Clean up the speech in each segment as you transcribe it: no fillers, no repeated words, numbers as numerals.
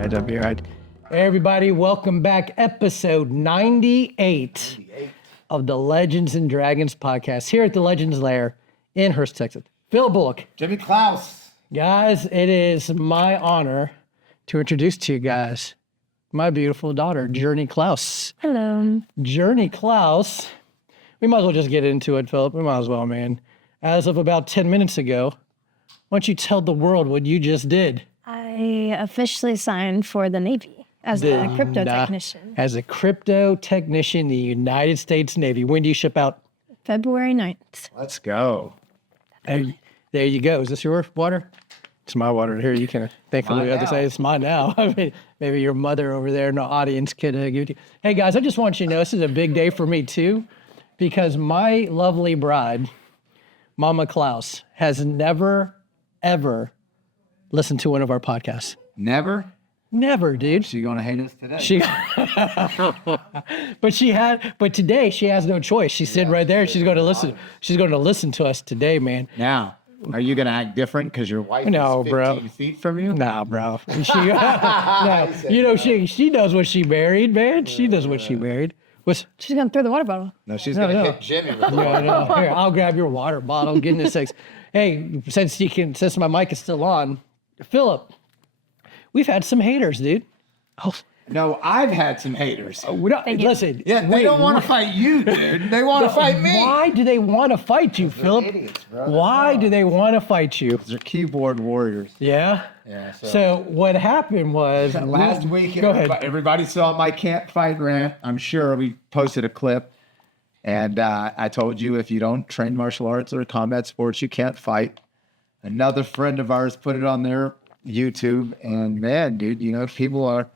right, I'll be all right. Hey, everybody, welcome back. Episode 98 of the Legends and Dragons podcast here at the Legends Lair in Hurst, Texas. Phillip Bulloch. Jimmy Clouse. Guys, it is my honor to introduce to you guys my beautiful daughter, Jurnee Clouse. Hello. Jurnee Clouse. We might as well just get into it, Phillip. We might as well, man. As of about 10 minutes ago, why don't you tell the world what you just did? I officially signed for the Navy as a crypto technician. As a crypto technician in the United States Navy. When do you ship out? February 9th. Let's go. There you go. Is this your water? It's my water here. You can thankfully other say it's mine now. I mean, maybe your mother over there in the audience could give it to you. Hey guys, I just want you to know this is a big day for me too, because my lovely bride, Mama Clouse, has never, ever listened to one of our podcasts. Never? Never, dude. She's gonna hate us today. But today she has no choice. She's sitting right there. She's going to listen. She's going to listen to us today, man. Now, are you gonna act different because your wife is 15 feet from you? Nah, bro. She knows what she married, man. She knows what she married. She's going to throw the water bottle. No, she's gonna hit Jimmy with the water. No. Here, I'll grab your water bottle. Goodness sakes. Hey, since my mic is still on, Phillip, we've had some haters, dude. Oh. No, I've had some haters. Listen. Yeah, they don't want to fight you, dude. They want to fight me. Why do they want to fight you, Phillip? Idiots, bro. Why do they want to fight you? They're keyboard warriors. Yeah? Yeah. So what happened was Last week, Go ahead. everybody saw my can't fight rant. I'm sure we posted a clip. And I told you, if you don't train martial arts or combat sports, you can't fight. Another friend of ours put it on their YouTube. And man, dude, people are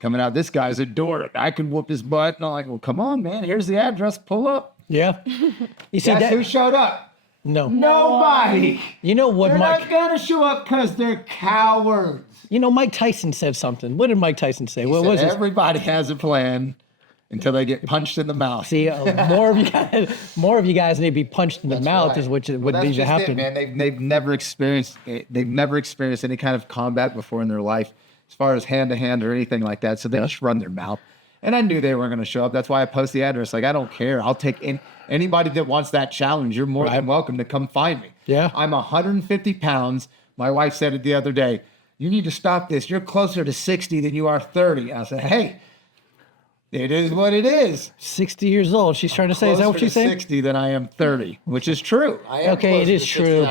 coming out. This guy's a dork. I can whoop his butt. And I'm like, well, come on, man. Here's the address. Pull up. Yeah. You see Guess who showed up? No. Nobody. You know what, They're Mike? not going to show up because they're cowards. Mike Tyson said something. What did Mike Tyson say? What was it? Everybody has a plan until they get punched in the mouth. See, more of you guys need to be punched in the mouth is what needs to happen. Man. They've never experienced any kind of combat before in their life, as far as hand to hand or anything like that. So they just run their mouth. And I knew they weren't going to show up. That's why I post the address. Like, I don't care. I'll take anybody that wants that challenge. You're more than welcome to come find me. Yeah. I'm 150 pounds. My wife said it the other day. You need to stop this. You're closer to 60 than you are 30. I said, hey, it is what it is. 60 years old. She's trying to say, is that what she's saying? 60 than I am 30, which is true. I am Okay, it is true,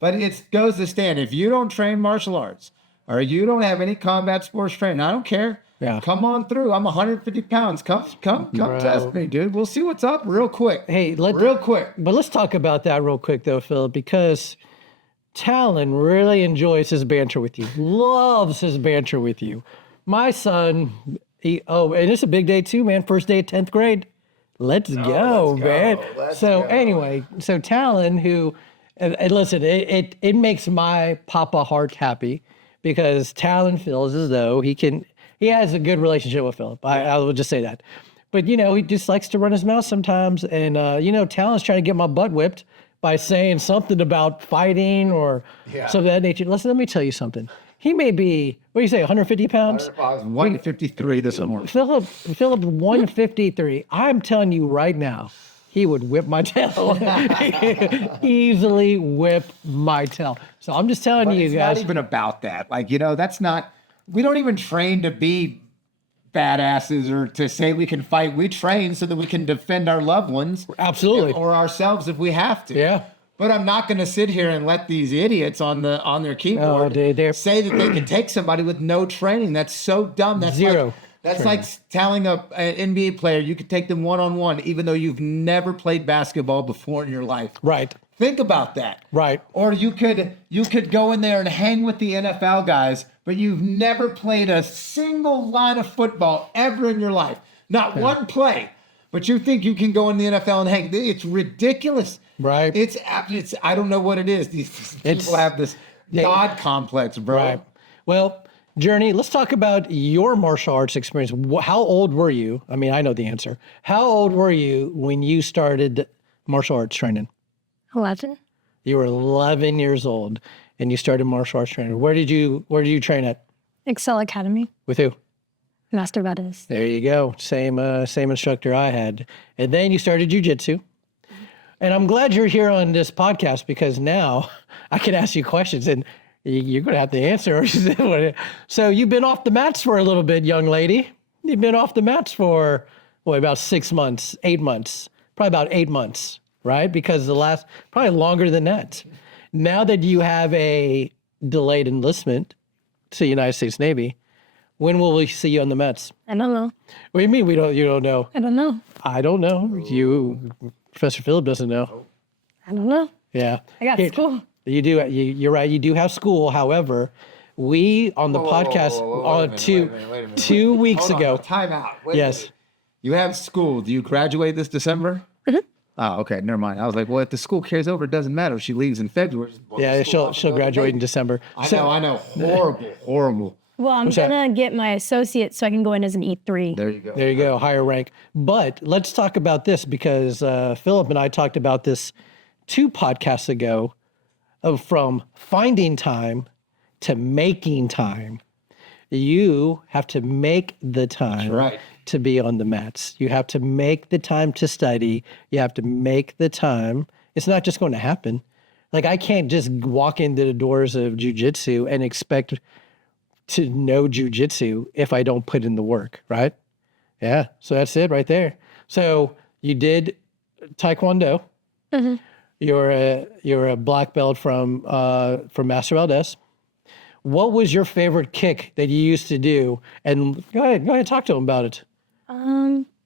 but it goes to stand. If you don't train martial arts or you don't have any combat sports training, I don't care. Yeah. Come on through. I'm 150 pounds. Come test me, dude. We'll see what's up real quick. Hey, real quick. But let's talk about that real quick, though, Phillip, because Talon really enjoys his banter with you, loves his banter with you. My son, and it's a big day too, man. First day of 10th grade. Let's go, man. Anyway, so Talon, who, and listen, it makes my papa heart happy because Talon feels as though he has a good relationship with Phillip. I will just say that. But, he just likes to run his mouth sometimes. And, Talon's trying to get my butt whipped by saying something about fighting or something of that nature. Listen, let me tell you something. He may be, what do you say, 150 pounds? 153 this morning. Phillip, 153. I'm telling you right now, he would whip my tail. Easily whip my tail. So I'm just telling you guys. It's not even about that. Like, that's not, we don't even train to be badasses or to say we can fight. We train so that we can defend our loved ones. Absolutely. Or ourselves if we have to. Yeah. But I'm not going to sit here and let these idiots on their keyboard say that they can take somebody with no training. That's so dumb. That's zero. That's like telling an NBA player you could take them one-on-one even though you've never played basketball before in your life. Right. Think about that. Right. Or you could go in there and hang with the NFL guys, but you've never played a single line of football ever in your life. Not one play. But you think you can go in the NFL and hang. It's ridiculous. Right. It's I don't know what it is. These people have this God complex, bro. Right. Well, Jurnee, let's talk about your martial arts experience. How old were you? I mean, I know the answer. How old were you when you started martial arts training? 11. You were 11 years old and you started martial arts training. Where did you train at? Excel Academy, With who? Master Valdez. There you go. Same instructor I had. And then you started jiu-jitsu. And I'm glad you're here on this podcast because now I can ask you questions and you're going to have to answer. So you've been off the mats for a little bit, young lady. You've been off the mats for, about 6 months, 8 months, probably about 8 months, right? Because probably longer than that. Now that you have a delayed enlistment to the United States Navy, when will we see you on the mats? I don't know. What do you mean you don't know? I don't know. I don't know. Professor Phillip doesn't know. I don't know. Yeah. I got school. You do. You're right. You do have school. However, we on the podcast on 2 weeks ago. Time out. Wait Yes. a minute. You have school. Do you graduate this December? Oh, okay. Never mind. I was like, well, if the school carries over, it doesn't matter. If she leaves in February. Yeah, she'll graduate in December. I know. Horrible. Well, I'm What's that? going to get my associate so I can go in as an E3. There you go. There you go, higher rank. But let's talk about this because Phillip and I talked about this 2 podcasts ago from finding time to making time. You have to make the time right. to be on the mats. You have to make the time to study. You have to make the time. It's not just going to happen. Like I can't just walk into the doors of jiu-jitsu and expect to know jiu-jitsu if I don't put in the work, right? Yeah, so that's it right there. So you did Taekwondo. Mm-hmm. You're a black belt from Master Valdez. What was your favorite kick that you used to do? And go ahead, talk to him about it.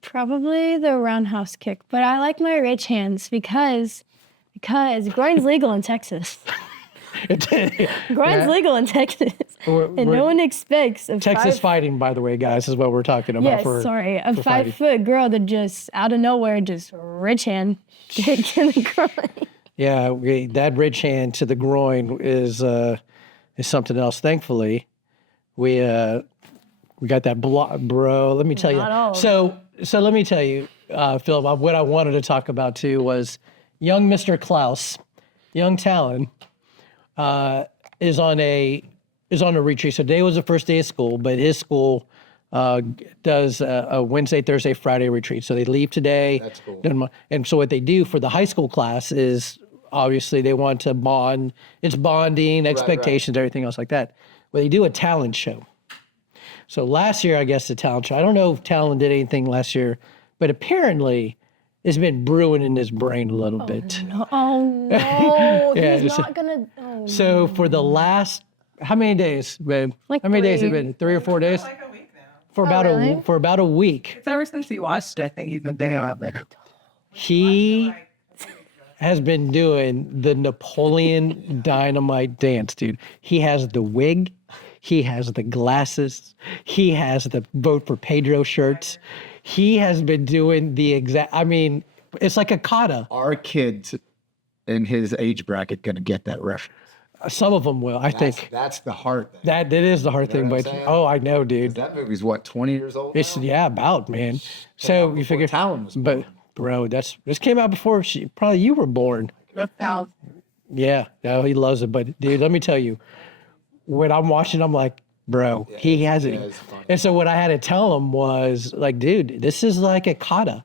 Probably the roundhouse kick, but I like my rich hands because groin's legal in Texas. Groin's legal in Texas, and no one expects a Texas fighting, by the way, guys, is what we're talking about. Yes, sorry, a 5-foot girl that just out of nowhere just rich hand kick in the groin. Yeah, that rich hand to the groin is something else. Thankfully, we got that block, bro. Let me tell Not all you. of So let me tell you, Phillip. What I wanted to talk about too was young Mr. Clouse, young Talon. Is on a retreat. So today was the first day of school, but his school does a Wednesday, Thursday, Friday retreat. So they leave today. That's cool. And so what they do for the high school class is obviously they want to bond. It's bonding, expectations, everything else like that. Well, they do a talent show. So last year, I guess the talent show. I don't know if Talon did anything last year, but apparently it's been brewing in his brain a little bit. No. Oh no, Yeah, he's not gonna. Oh, So for the last, how many days, babe? Like how many days 3. have it been? 3 or 4 days? Like a week now. For about really? for about a week. It's ever since he watched, I think he's been there. I'm like, He has been doing the Napoleon Dynamite dance, dude. He has the wig, he has the glasses, he has the Vote for Pedro shirts. He has been doing the exact, I mean, it's like a kata. Our kids in his age bracket going to get that reference. Some of them will, I think. That's the hard thing. That is the hard You thing, know what but I'm saying? oh, I know, dude. That movie's what, 20 years old? It's now? about, man. So you figure, Talon was but bro, this came out before probably you were born. Yeah, no, he loves it. But dude, let me tell you, when I'm watching, I'm like, bro, he has it. it's funny. And so what I had to tell him was like, dude, this is like a kata.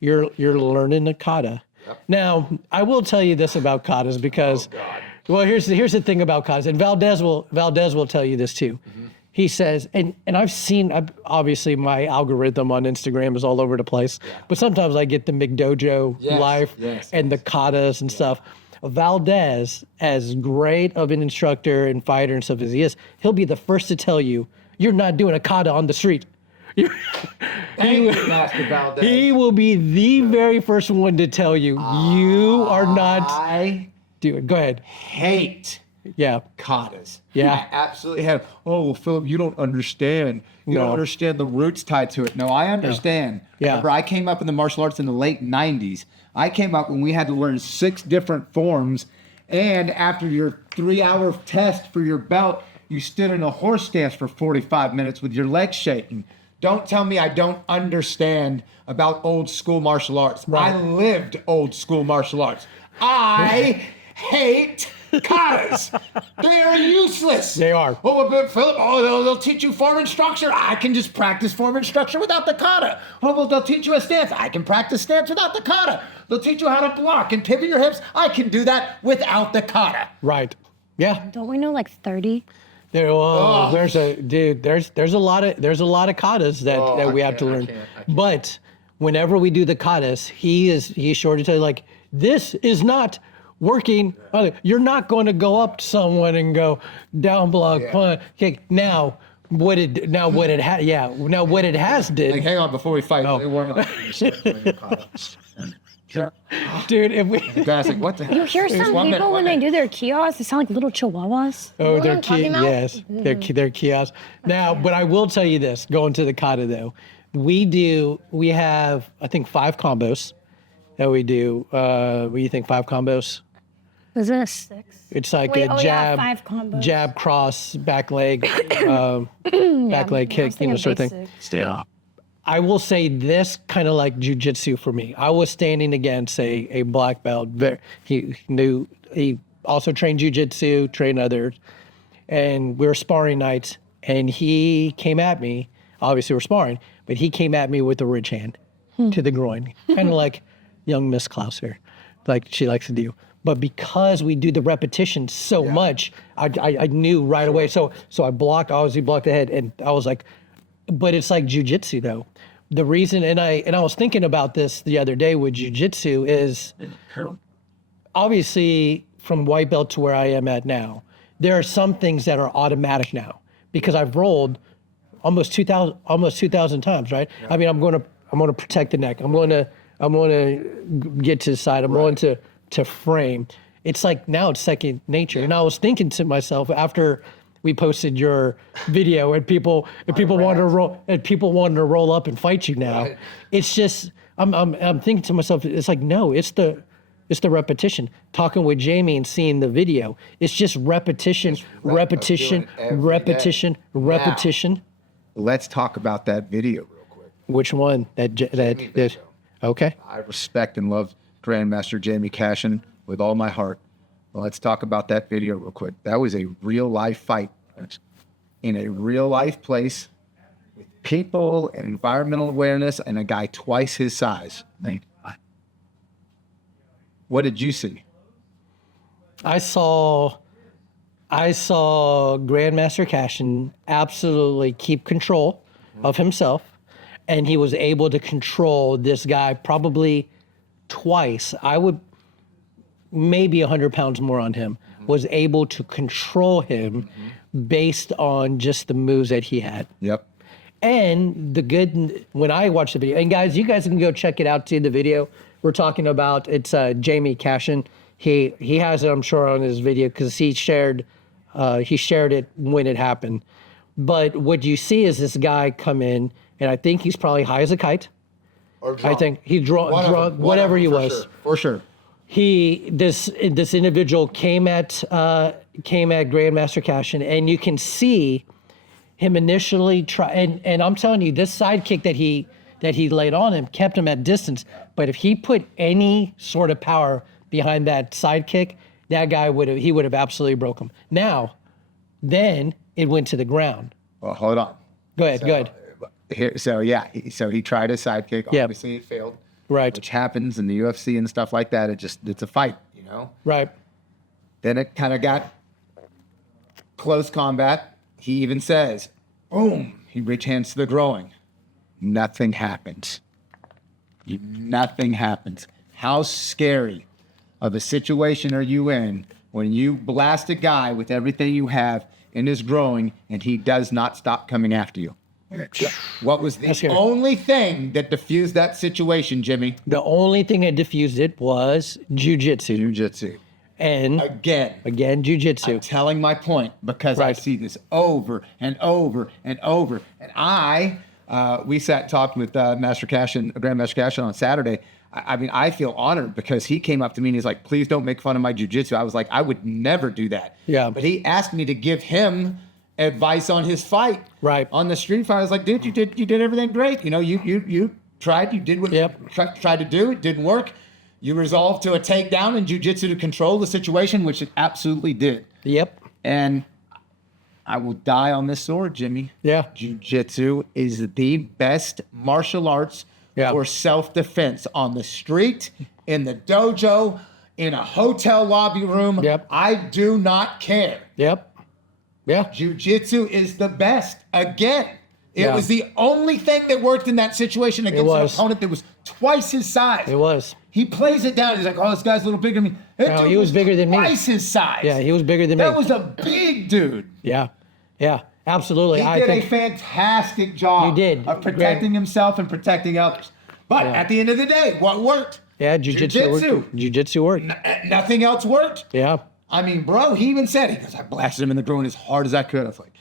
Yeah. You're learning a kata. Yep. Now, I will tell you this about katas because, well, here's the thing about katas, and Valdez will tell you this too. Mm-hmm. He says, and obviously my algorithm on Instagram is all over the place, but sometimes I get the McDojo life and the katas and stuff. Valdez, as great of an instructor and fighter and stuff as he is, he'll be the first to tell you, you're not doing a kata on the street. Thank you, Master Valdez. He will be the very first one to tell you, you are not I doing it. Go ahead. hate Yeah. katas. Yeah. I absolutely have. Oh, well, Phillip, you don't understand. You don't No. understand the roots tied to it. No, I understand. Yeah. Remember, I came up in the martial arts in the late 90s. I came up when we had to learn 6 different forms. And after your 3-hour test for your belt, you stood in a horse stance for 45 minutes with your legs shaking. Don't tell me I don't understand about old school martial arts. Right. I lived old school martial arts. I hate Katas. They are useless. They are. Oh, but Phillip, they'll teach you form and structure. I can just practice form and structure without the kata. Oh, well, they'll teach you a stance. I can practice stance without the kata. They'll teach you how to block and pivot your hips. I can do that without the kata. Right. Yeah. Don't we know like 30? There's a lot of katas that we have to learn. But whenever we do the katas, he's sure to tell you, like, this is not working. You're not going to go up to someone and go down block, punch, kick. Now what it has did. Like, hang on, before we fight, they warm up. Dude, if we Guys, like, what the hell? You hear some people when they do their kiosks, they sound like little chihuahuas. Oh, You know what they're I'm talking about? yes, they're kiosks. Now, but I will tell you this: going to the kata though, we have I think 5 combos that we do. What do you think? 5 combos? Was it a 6? It's like Wait, a jab, 5 combos. jab, cross, back leg, back leg kick, sort of thing. Stay up. I will say this kind of like jiu-jitsu for me. I was standing against a black belt. He also trained jiu-jitsu, trained others, and we were sparring nights. And he came at me. Obviously, we're sparring, but he came at me with a ridge hand to the groin, kind of like young Miss Clouse here, like she likes to do. But because we do the repetition so much, I knew right away. So I obviously blocked the head, and I was like, but it's like jiu-jitsu though. The reason, and I was thinking about this the other day with jiu-jitsu is obviously from white belt to where I am at now, there are some things that are automatic now because I've rolled almost 2,000 times, right? Yeah. I mean, I'm going to protect the neck. I'm going to get to the side. I'm going to frame. It's like now it's second nature. And I was thinking to myself after we posted your video and people wanted to roll up and fight you now. Right. It's just I'm thinking to myself, it's like, no, it's the repetition. Talking with Jamie and seeing the video, it's just repetition. Now, let's talk about that video real quick. Which one? That okay. I respect and love Grandmaster Jamie Cashin with all my heart. Well, let's talk about that video real quick. That was a real life fight in a real life place with people and environmental awareness and a guy twice his size. What did you see? I saw Grandmaster Cashin absolutely keep control of himself, and he was able to control this guy probably twice. I would maybe 100 pounds more on him, was able to control him based on just the moves that he had. Yep. And when I watched the video, and guys, you guys can go check it out, see the video we're talking about. It's Jamie Cashin. He has it, I'm sure, on his video because he shared it when it happened. But what you see is this guy come in, and I think he's probably high as a kite. Or drunk. I think he drunk, whatever he was. For sure. This individual came at Grandmaster Cashin, and you can see him initially try. And I'm telling you, this sidekick that he laid on him kept him at distance. But if he put any sort of power behind that sidekick, that guy would have absolutely broke him. Now, then it went to the ground. Well, hold on. Go ahead. So he tried a sidekick. Yep. Obviously, it failed. Right. Which happens in the UFC and stuff like that. It's a fight, you know? Right. Then it kind of got close combat. He even says, boom, he reach hands to the groin. Nothing happens. Nothing happens. How scary of a situation are you in when you blast a guy with everything you have in his groin and he does not stop coming after you? What was the only thing that diffused that situation, Jimmy? The only thing that diffused it was jiu-jitsu. Jiu-jitsu. And again, jiu-jitsu. I'm telling my point because I see this over and over and over. And we sat and talked with Grandmaster Cashin on Saturday. I mean, I feel honored because he came up to me and he's like, please don't make fun of my jiu-jitsu. I was like, I would never do that. Yeah. But he asked me to give him advice on his fight. Right. On the street fight. I was like, dude, you did everything great. You know, you tried, you did what you tried to do. It didn't work. You resolve to a takedown in jiu-jitsu to control the situation, which it absolutely did. Yep. And I will die on this sword, Jimmy. Yeah. Jiu-jitsu is the best martial arts for self-defense on the street, in the dojo, in a hotel lobby room. Yep. I do not care. Yep. Yeah. Jiu-jitsu is the best. Again, it Yeah. was the only thing that worked in that situation against an was. opponent that was twice his size. It was. He plays it down. He's like, oh, this guy's a little bigger than me. That No, dude he was bigger than me. twice his size. Yeah, he was bigger than me. That was a big dude. Yeah. Yeah. Absolutely. He I did think a fantastic job He did. of protecting himself and protecting others. But at the end of the day, what worked? yeah, jiu-jitsu worked. Jiu-jitsu worked. Nothing else worked. Yeah. I mean, bro, he even said, he goes, I blasted him in the groin as hard as I could. I was like,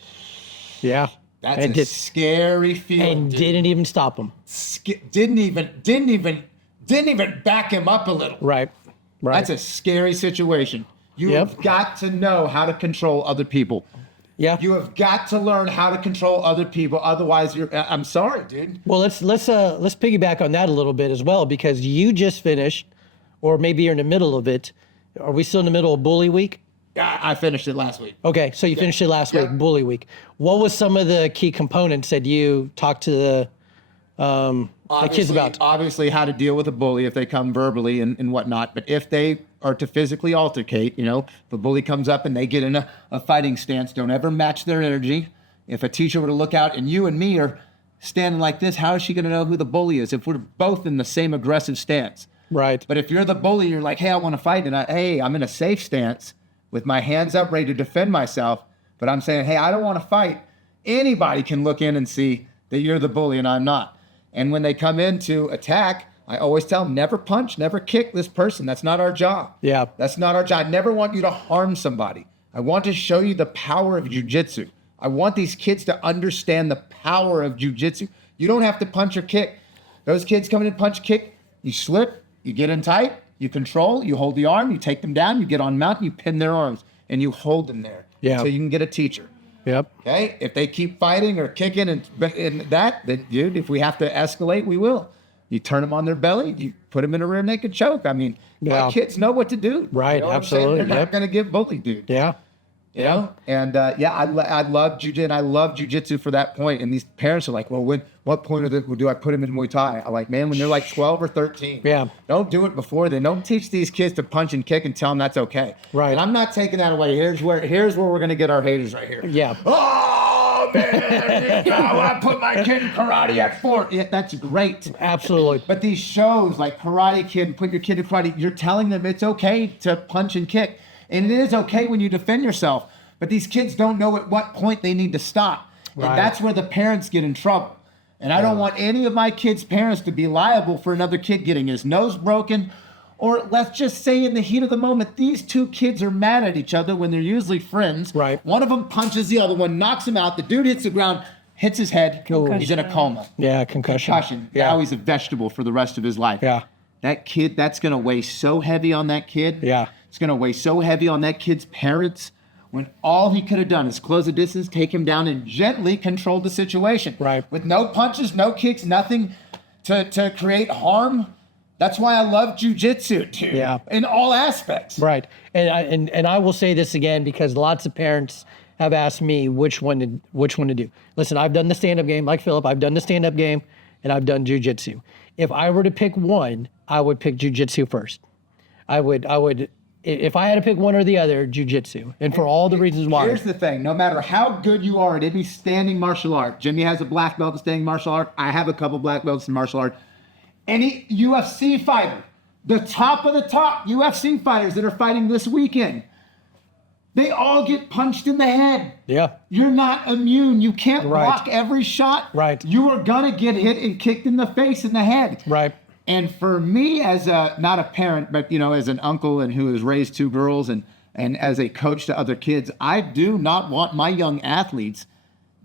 Yeah. that's And a did- scary feeling. And dude. didn't even stop him. Didn't even back him up a little. Right. Right. That's a scary situation. You Yep. have got to know how to control other people. yeah. You have got to learn how to control other people. Otherwise, I'm sorry, dude. Well, let's piggyback on that a little bit as well, because you just finished, or maybe you're in the middle of it. Are we still in the middle of Bully Week? I finished it last week. Okay, so you finished it last week, Bully Week. What was some of the key components that you talked to the kids about? Obviously, how to deal with a bully if they come verbally and whatnot. But if they are to physically altercate, if a bully comes up and they get in a fighting stance, don't ever match their energy. If a teacher were to look out and you and me are standing like this, how is she going to know who the bully is if we're both in the same aggressive stance? Right. But if you're the bully, you're like, hey, I want to fight. And I'm in a safe stance with my hands up, ready to defend myself. But I'm saying, hey, I don't want to fight. Anybody can look in and see that you're the bully and I'm not. And when they come in to attack, I always tell them, never punch, never kick this person. That's not our job. Yeah. That's not our job. I never want you to harm somebody. I want to show you the power of jiu-jitsu. I want these kids to understand the power of jiu-jitsu. You don't have to punch or kick. Those kids come in and punch, kick, you slip, you get in tight, you control, you hold the arm, you take them down, you get on mount, you pin their arms, and you hold them there. Yeah. So you can get a teacher. Yep. Okay? If they keep fighting or kicking and that, dude, if we have to escalate, we will. You turn them on their belly, you put them in a rear naked choke. I mean, Yeah. my kids know what to do. Right, You know what I'm saying? absolutely, They're not yep. going to get bullied, dude. Yeah. You know? And I love jiu-jitsu, and I love jiu-jitsu for that point. And these parents are like, well, what point do I put them in Muay Thai? I'm like, man, when they're like 12 or 13. Yeah. Don't do it before then. Don't teach these kids to punch and kick and tell them that's okay. Right. And I'm not taking that away. Here's where we're going to get our haters right here. Yeah. Oh, man, I put my kid in karate at 4. Yeah, that's great. Absolutely. But these shows like Karate Kid, put your kid in karate, you're telling them it's okay to punch and kick. And it is okay when you defend yourself. But these kids don't know at what point they need to stop. Right. And that's where the parents get in trouble. And I don't want any of my kids' parents to be liable for another kid getting his nose broken. Or let's just say in the heat of the moment, these two kids are mad at each other when they're usually friends. Right. One of them punches the other one, knocks him out. The dude hits the ground, hits his head. Concussion. He's in a coma. Yeah, concussion. Yeah. Now he's a vegetable for the rest of his life. Yeah. That kid, that's going to weigh so heavy on that kid. Yeah. It's going to weigh so heavy on that kid's parents when all he could have done is close the distance, take him down, and gently control the situation. Right. With no punches, no kicks, nothing to create harm. That's why I love jiu-jitsu, dude. Yeah. In all aspects. Right. And I will say this again, because lots of parents have asked me which one to do. Listen, I've done the stand-up game, like Phillip. I've done the stand-up game, and I've done jiu-jitsu. If I were to pick one, I would pick jiu-jitsu first. I would. If I had to pick one or the other, jiu-jitsu, and for all the reasons why. Here's the thing. No matter how good you are at any standing martial art, Jimmy has a black belt in standing martial art. I have a couple black belts in martial art. Any UFC fighter, the top of the top UFC fighters that are fighting this weekend, they all get punched in the head. Yeah. You're not immune. You can't Right. block every shot. Right. You are going to get hit and kicked in the face and the head. Right. And for me, as not a parent, but as an uncle and who has raised 2 girls and as a coach to other kids, I do not want my young athletes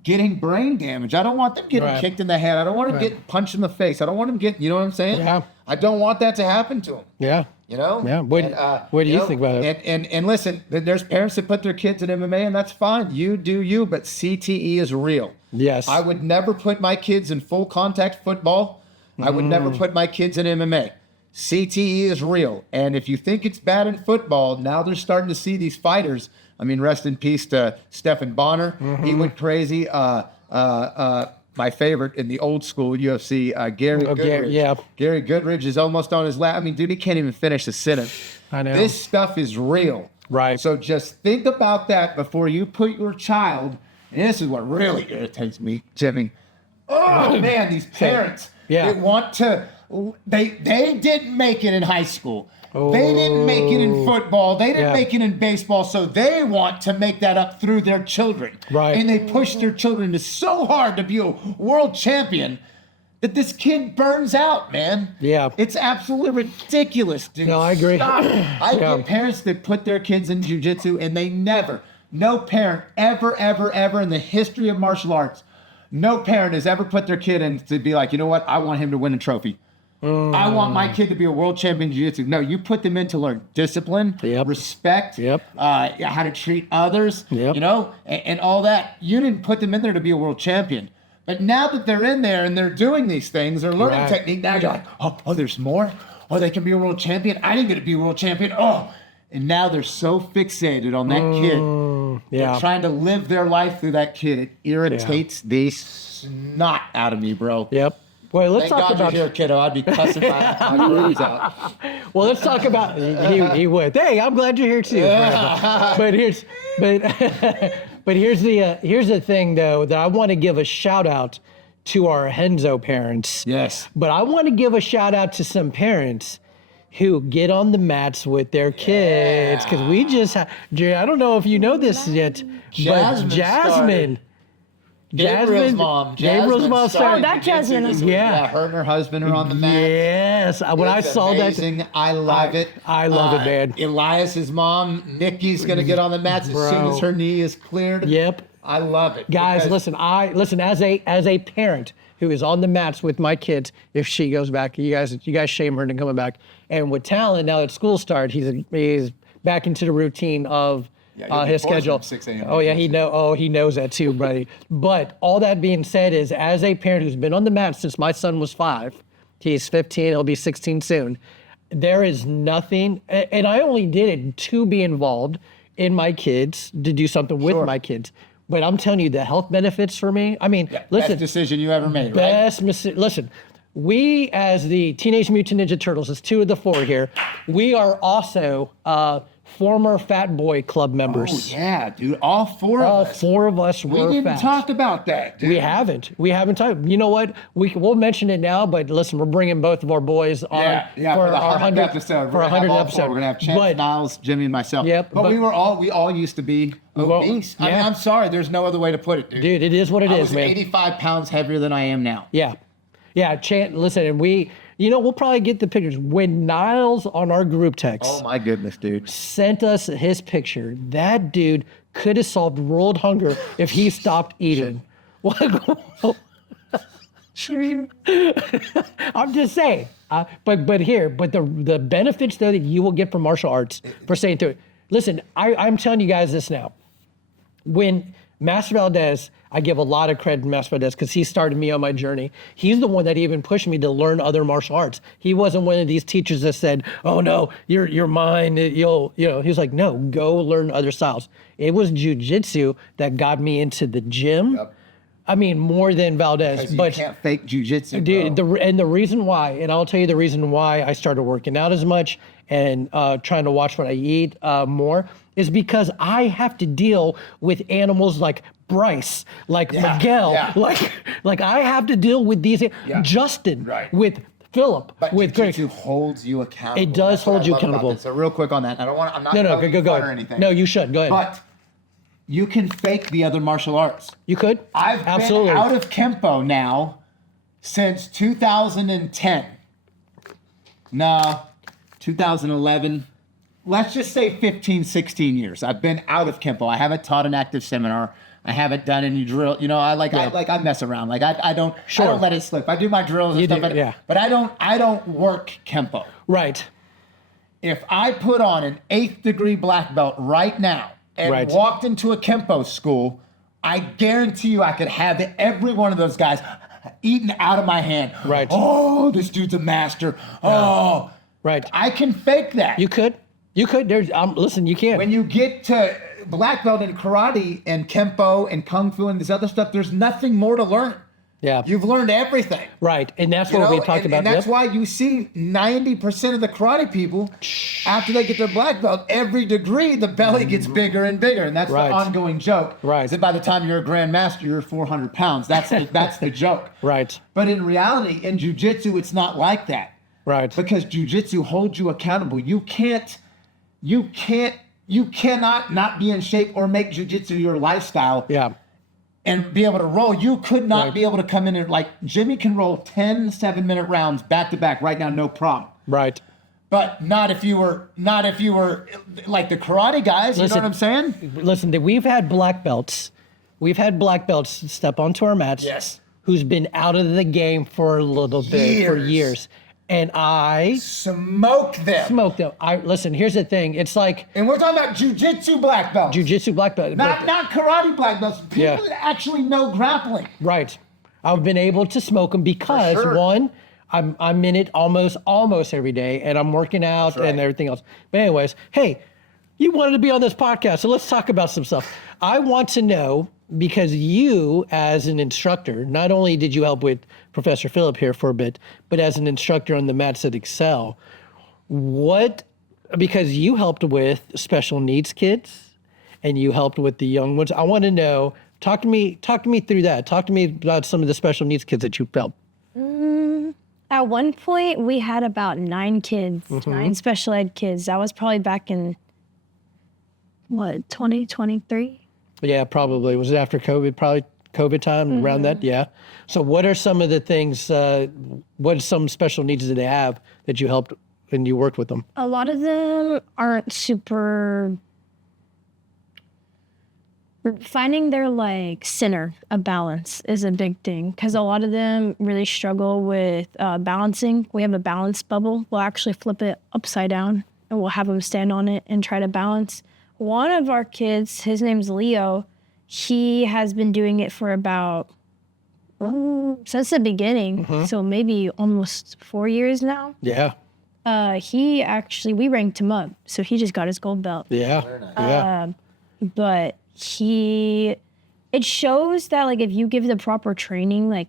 getting brain damage. I don't want them getting Right. kicked in the head. I don't want them getting punched in the face. I don't want them getting, you know what I'm saying? Yeah. I don't want that to happen to them. Yeah. Yeah. What do you think about it? And listen, there's parents that put their kids in MMA, and that's fine. You do you, but CTE is real. Yes. I would never put my kids in full contact football. I would never put my kids in MMA. CTE is real. And if you think it's bad in football, now they're starting to see these fighters. I mean, rest in peace to Stephen Bonner. He went crazy. My favorite in the old school UFC, Gary Goodridge. Gary Goodridge is almost on his lap. I mean, dude, he can't even finish a sentence. I know. This stuff is real. Right. So just think about that before you put your child, and this is what really irritates me, Jimmy. Oh, man, these parents. Yeah. They want to, they didn't make it in high school. They didn't make it in football. They didn't make it in baseball. So they want to make that up through their children. Right. And they push their children so hard to be a world champion that this kid burns out, man. Yeah. It's absolutely ridiculous, dude. No, I agree. Stop. I get parents that put their kids in jiu-jitsu and they never, no parent ever in the history of martial arts, no parent has ever put their kid in to be like, you know what? I want him to win a trophy. I want my kid to be a world champion in jiu-jitsu. No, you put them in to learn discipline, respect, how to treat others, you know, and all that. You didn't put them in there to be a world champion. But now that they're in there and they're doing these things, they're learning technique, now you're like, oh, there's more? Oh, they can be a world champion? I didn't get to be a world champion. Oh, and now they're so fixated on that kid. They're trying to live their life through that kid. It irritates the snot out of me, bro. Yep. Well, let's Thank talk God about you're here, kiddo. I'd be cussing my words out. Well, let's talk about he would. Hey, I'm glad you're here too. But here's the thing though, that I want to give a shout out to our Henzo parents. Yes. But I want to give a shout out to some parents who get on the mats with their kids, because we just I don't know if you know this yet, but Jasmine. Gabriel's mom started. Oh, that Jasmine is her and her husband are on the mat. Yes, when I saw amazing. that, I love it. I love it, man. Elias's mom, Nikki's gonna get on the mats as soon as her knee is cleared. Yep. I love it, guys. Listen, as a parent who is on the mats with my kids, if she goes back, you guys shame her into coming back. And with Talon, now that school started, he's back into the routine of his schedule. 6 a.m. Oh yeah, he knows that too, buddy. But all that being said is, as a parent who's been on the mat since my son was 5, he's 15, he'll be 16 soon. There is nothing, and I only did it to be involved in my kids, to do something with my kids. But I'm telling you, the health benefits for me. I mean, listen, best decision you ever made, right? Listen. We, as the Teenage Mutant Ninja Turtles, as 2 of the 4 here, we are also former Fat Boy Club members. Oh, yeah, dude. All 4 of us. All 4 of us were We didn't fat. talk about that, dude. We haven't talked. You know what? We'll mention it now, but listen, we're bringing both of our boys on for our 100th episode. For our 100th episode. We're going to have Chance, Niles, Jimmy, and myself. Yep. But we all used to be obese. I mean, I'm sorry. There's no other way to put it, dude. Dude, it is what it is, man. I was 85 pounds heavier than I am now. Yeah. Yeah, listen, and we'll probably get the pictures. When Niles on our group text, oh my goodness, dude, sent us his picture, that dude could have solved world hunger if he stopped eating. I'm just saying. But the benefits though that you will get from martial arts for saying to it. Listen, I'm telling you guys this now. When Master Valdez, I give a lot of credit to Master Valdez because he started me on my journey. He's the one that even pushed me to learn other martial arts. He wasn't one of these teachers that said, "Oh no, you're mine." He was like, "No, go learn other styles." It was jiu-jitsu that got me into the gym. Yep. I mean, more than Valdez. But you can't fake jiu-jitsu, dude. The reason why, and I'll tell you the reason why I started working out as much and trying to watch what I eat more, is because I have to deal with animals like Bryce, like Miguel, like I have to deal with these, Justin, with Phillip, but with Greg. Jiu-jitsu holds you accountable. It does hold you accountable. So real quick on that, I'm not go or anything. No, you should go ahead. But you can fake the other martial arts. You could. I've been out of Kempo now since 2010. No, 2011. Let's just say 15, 16 years. I've been out of Kempo. I haven't taught an active seminar. I haven't done any drill. You know, I mess around. Like I don't let it slip. I do my drills and stuff, but I don't work Kempo. Right. If I put on an 8th degree black belt right now and walked into a Kempo school, I guarantee you I could have every one of those guys eaten out of my hand. Right. Oh, this dude's a master. Oh, Right. I can fake that. You could. There's listen, you can't. When you get to black belt in karate and kempo and kung fu and this other stuff, there's nothing more to learn. Yeah. You've learned everything. Right. And that's what we talked about. And that's why you see 90% of the karate people, after they get their black belt, every degree, the belly gets bigger and bigger. And that's the ongoing joke. Right. That by the time you're a grandmaster, you're 400 pounds. That's the joke. Right. But in reality, in jiu-jitsu, it's not like that. Right. Because jiu-jitsu holds you accountable. You cannot not be in shape or make jiu-jitsu your lifestyle. Yeah. And be able to roll. You could not be able to come in and like Jimmy can roll 10 7-minute rounds back to back right now, no problem. Right. But not if you were like the karate guys. You know what I'm saying? Listen, we've had black belts. We've had black belts step onto our mats. Yes. Who's been out of the game for a little bit, for years. And I smoked them. Listen, here's the thing. It's like, and we're talking about jiu-jitsu black belts. Jiu-jitsu black belt. Not karate black belts. People that actually know grappling. Right. I've been able to smoke them because one, I'm in it almost every day, and I'm working out and everything else. But anyways, hey, you wanted to be on this podcast, so let's talk about some stuff. I want to know, because you, as an instructor, not only did you help with Professor Phillip here for a bit, but as an instructor on the mats at Excel, because you helped with special needs kids and you helped with the young ones. I want to know, talk to me through that. Talk to me about some of the special needs kids that you helped. At one point, we had about 9 kids, 9 special ed kids. That was probably back in, 2023? Yeah, probably. Was it after COVID? Probably COVID time, around that? Yeah. So what are some of the things, what are some special needs that they have that you helped and you worked with them? A lot of them aren't super... Finding their center of balance is a big thing, because a lot of them really struggle with balancing. We have a balance bubble. We'll actually flip it upside down and we'll have them stand on it and try to balance. One of our kids, his name's Leo, he has been doing it for about, since the beginning, so maybe almost 4 years now. Yeah. We ranked him up, so he just got his gold belt. Yeah. But it shows that if you give the proper training,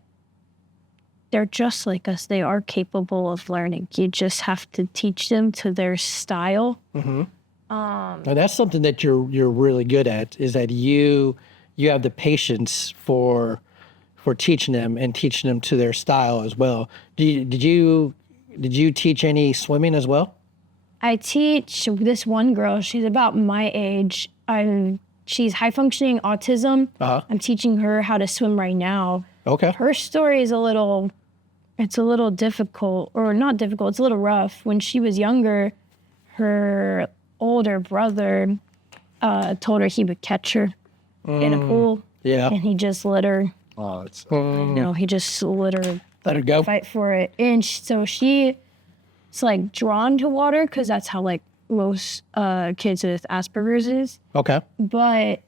they're just like us. They are capable of learning. You just have to teach them to their style. And that's something that you're really good at, is that you have the patience for teaching them and teaching them to their style as well. Did you teach any swimming as well? I teach this one girl. She's about my age. She's high functioning autism. I'm teaching her how to swim right now. Okay. Her story is a little difficult, or not difficult. It's a little rough. When she was younger, her older brother told her he would catch her in a pool. Yeah. And he just let her. Oh, it's He just let her go. fight for it. And so she's drawn to water, because that's how most kids with Asperger's is. Okay. But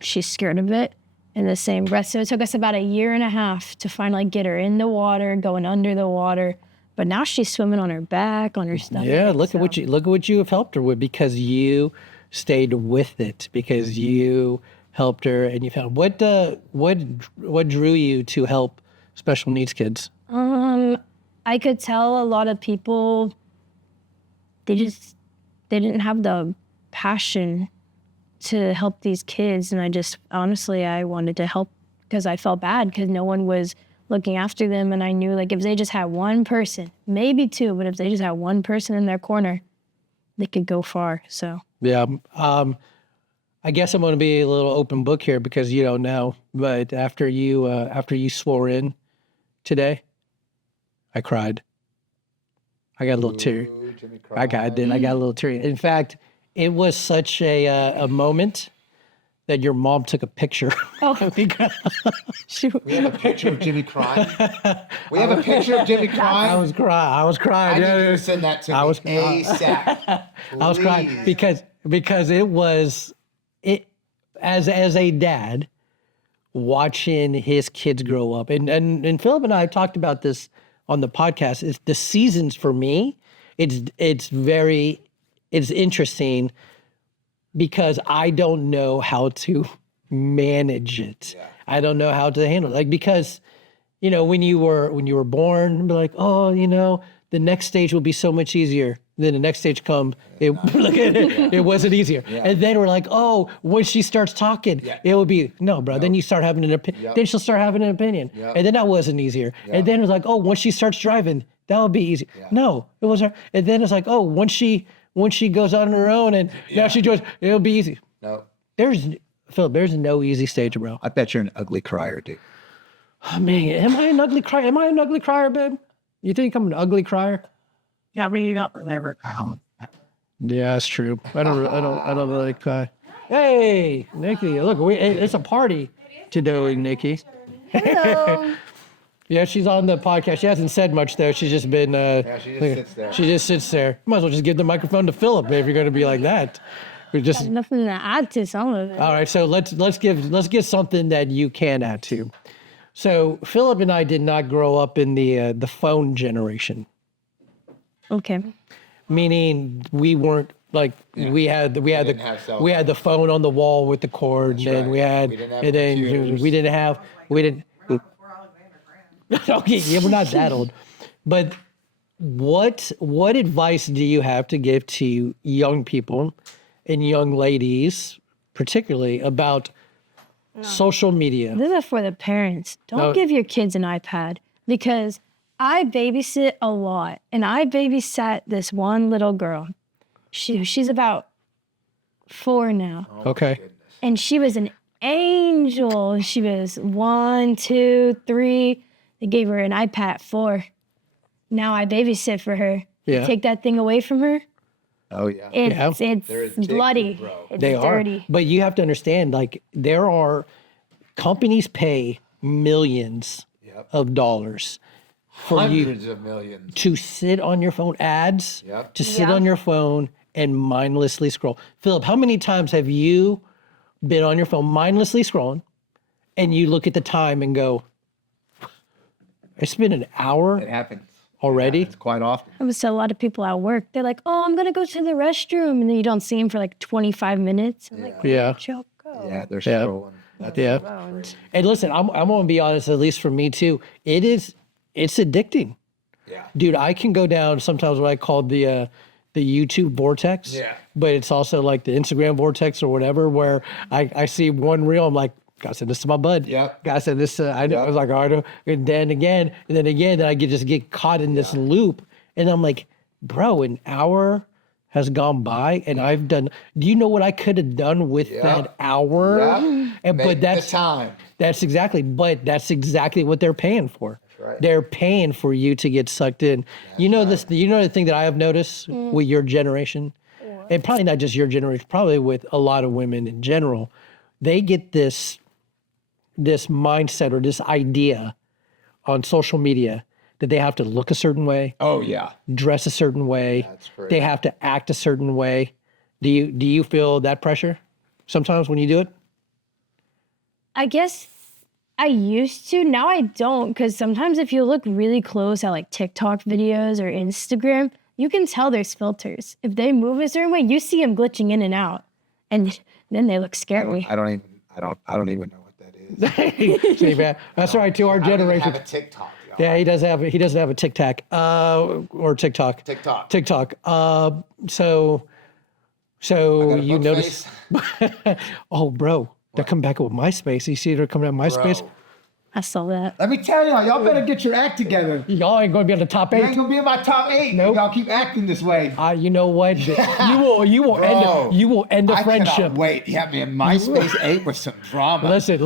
she's scared of it in the same breath. So it took us about 1.5 years to finally get her in the water, going under the water. But now she's swimming on her back, on her stomach. Yeah, look at what you have helped her with, because you stayed with it, because you helped her and you found what drew you to help special needs kids? I could tell a lot of people they didn't have the passion to help these kids, and I wanted to help because I felt bad because no one was looking after them, and I knew if they just had one person, maybe 2, but if they just had one person in their corner, they could go far. So yeah, I guess I'm going to be a little open book here because you don't know, but after you swore in today, I cried. I got a little tear. I got a little tear. In fact, it was such a moment that your mom took a picture. Oh, shoot. We have a picture of Jimmy crying. We have a picture of Jimmy crying. I was crying. I need you to send that to me ASAP. I was crying because it was as a dad watching his kids grow up. And Phillip and I talked about this on the podcast. It's the seasons for me it's interesting because I don't know how to manage it. Yeah. I don't know how to handle it. Like, because, you know, when you were born, be like, oh, you know, the next stage will be so much easier. Then the next stage comes, it wasn't easier. Yeah. And then we're like, oh, when she starts talking, it will be, no, bro. Then you start having an opinion. Yep. Then she'll start having an opinion. Yep. And then that wasn't easier. Yep. And then it was like, oh, once she starts driving, that will be easy. Yeah. No, it wasn't. And then it's like, oh, once she goes out on her own and now she joins, it'll be easy. No. Phillip, there's no easy stage, bro. I bet you're an ugly crier, dude. Oh, man, am I an ugly crier? Am I an ugly crier, babe? You think I'm an ugly crier? Yeah, I mean, you don't remember. Yeah, that's true. I don't really cry. Hey, Nikki, look, it's a party today, Nikki. Hello. Yeah, she's on the podcast. She hasn't said much though. She's just been. She just sits there. She just sits there. Might as well just give the microphone to Phillip if you're going to be like that. We just. Nothing to add to some of it. All right, so let's get something that you can add to. So Phillip and I did not grow up in the phone generation. Okay. Meaning we weren't like we had didn't have cell we had the phone on the wall with the cord, and then right. we had We didn't have and then computers. we didn't. Okay, yeah, we're not that old. But what advice do you have to give to young people and young ladies, particularly about social media? This is for the parents. Don't No. give your kids an iPad because I babysit a lot, and I babysat this one little girl. She's about 4 now, Okay. and she was an angel. She was 1, 2, 3. They gave her an iPad at 4. Now I babysit for her. Yeah. Take that thing away from her. Oh yeah. It's They're addicted, bloody. bro. It's They dirty. are. But you have to understand, like, there are companies pay millions Yep. of dollars for you Hundreds of millions. to sit on your phone, ads, Yep. to sit Yeah. on your phone and mindlessly scroll. Phillip, how many times have you been on your phone mindlessly scrolling and you look at the time and go, it's been an hour It happens. already? It's quite often. I would tell a lot of people at work, they're like, oh, I'm going to go to the restroom. And then you don't see them for like 25 minutes. I'm like, Yeah. Joe, go. Yeah, they're Yeah. scrolling. That's Yeah. And listen, I'm going to be honest, at least for me too. It's addicting. Yeah. Dude, I can go down sometimes what I call the YouTube vortex. Yeah. But it's also like the Instagram vortex or whatever, where I see one reel, I'm like, gotta send this to my bud. Yep. Gotta send this to, I know. Yep. I was like, all right, and then again, then I just get caught in this loop. And I'm like, bro, an hour has gone by and I've done, do you know what I could have done with that hour? Yep. And Make but that's the time. that's exactly what they're paying for. right. They're paying for you to get sucked in. You know this. You know the thing that I have noticed with your generation, and probably not just your generation, probably with a lot of women in general. They get this mindset or this idea on social media that they have to look a certain way, Oh yeah. dress a certain way. That's correct. They have to act a certain way. Do you feel that pressure sometimes when you do it? I guess I used to. Now I don't, because sometimes if you look really close at like TikTok videos or Instagram, you can tell there's filters. If they move a certain way, you see them glitching in and out, and then they look scary. I don't even know what that is. See, man, that's right. To our I don't even generation. have a TikTok. Y'all. Yeah, he doesn't have a Tic Tac or TikTok. TikTok. TikTok. So you notice? Oh, bro, they're coming back with MySpace. You see, they're coming out MySpace. Bro. I saw that. Let me tell y'all better get your act together. Y'all ain't going to be on the top You 8. ain't gonna be in my top 8. Nope. Y'all keep acting this way. You know what? You will end a I friendship. cannot wait. You have me in MySpace 8 with some drama. Listen.